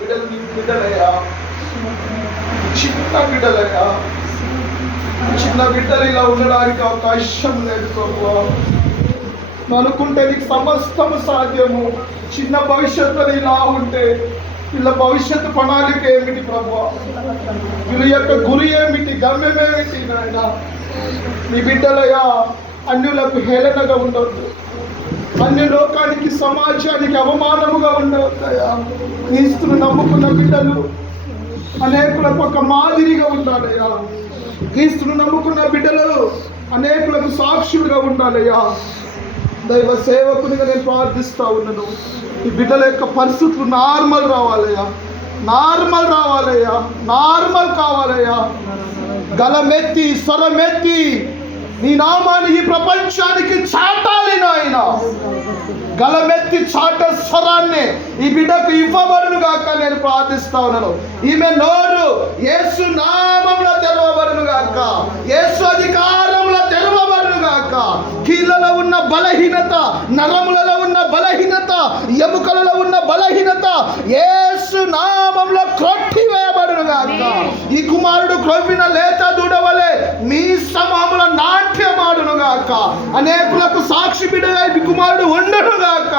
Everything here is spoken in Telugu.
బిడ్డలు నీ బిడ్డలయ్యా, చిన్న బిడ్డలయ్యా. చిన్న బిడ్డలు ఇలా ఉండడానికి అవకాశం లేదు ప్రభువా. అనుకుంటే నీకు సమస్తము సాధ్యము. చిన్న భవిష్యత్తులో ఇలా ఉంటే వీళ్ళ భవిష్యత్తు ప్రణాళిక ఏమిటి ప్రభువా? వీళ్ళ యొక్క గురి ఏమిటి, గమ్యం ఏమిటి నాయన? నీ బిడ్డలయ్యా అన్యులకు హేళనగా ఉండవద్దు, అన్య లోకానికి సమాజానికి అవమానముగా ఉండవద్దయ్యా. క్రీస్తును నమ్ముకున్న బిడ్డలు అనేకులకు ఒక మాదిరిగా ఉండాలయ్యా. క్రీస్తును నమ్ముకున్న బిడ్డలు అనేకులకు సాక్షులుగా ఉండాలయ్యా. దైవ సేవకునిగా నేను ప్రార్థిస్తా ఉన్నాను. ఈ బిడ్డల యొక్క పరిస్థితులు నార్మల్ రావాలయ్యా, నార్మల్ రావాలయ్యా, నార్మల్ కావాలయ్యా. గలమెత్తి స్వరమెత్తి నీ నామాన్ని ఈ ప్రపంచానికి చాటాలి నాయన. గలమెత్తి చాట స్వరాన్ని ఈ బిడ్డకు ఇవ్వబడును గాక నేను ప్రార్థిస్తా ఉన్నాను. ఈమె నోరు యేసు నామములో తెరవబడును గాక, యేసు అధికారంలో తెరవబడును గాక. కీళ్ళలో ఉన్న బలహీనత, నరములలో ఉన్న బలహీనత, ఎముకలలో ఉన్న బలహీనత యేసు నామములో కొట్టివేయబడును గాక. ఈ కుమారుడు క్రొవ్విన లేత దూడవలే మీ సమూహంలో నాట్యమాడును గాక. అనేకులకు సాక్షి బిడ్డగా ఈ కుమారుడు ఉండును గాక.